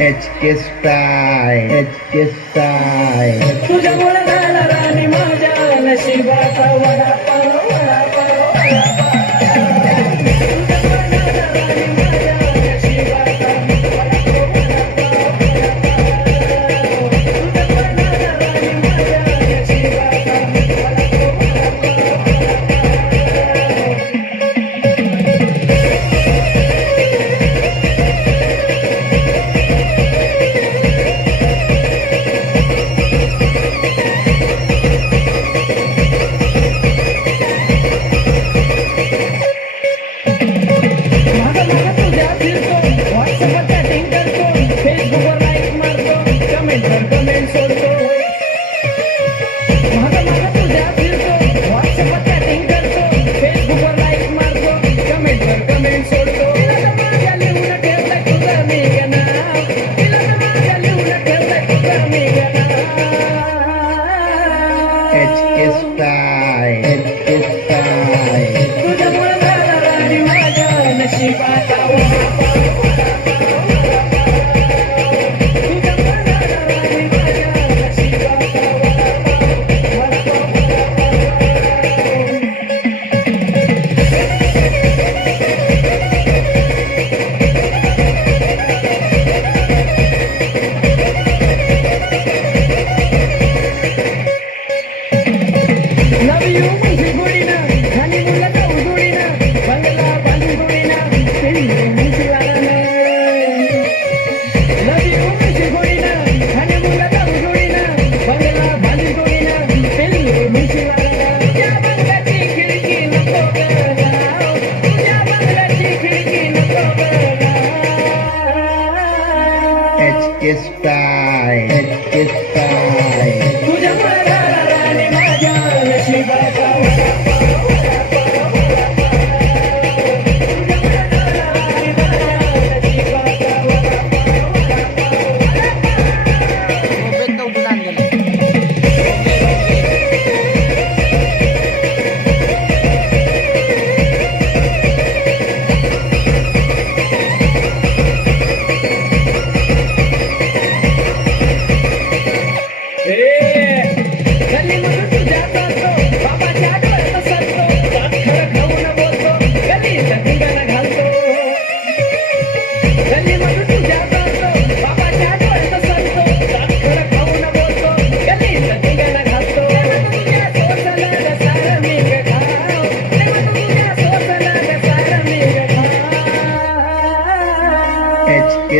H के स्टाय H के स्टाय तुझ्यामुळे झाला राणी माझ्या नशिबाचा वडा पाव वडा पाव தாய் தாய்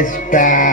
is back.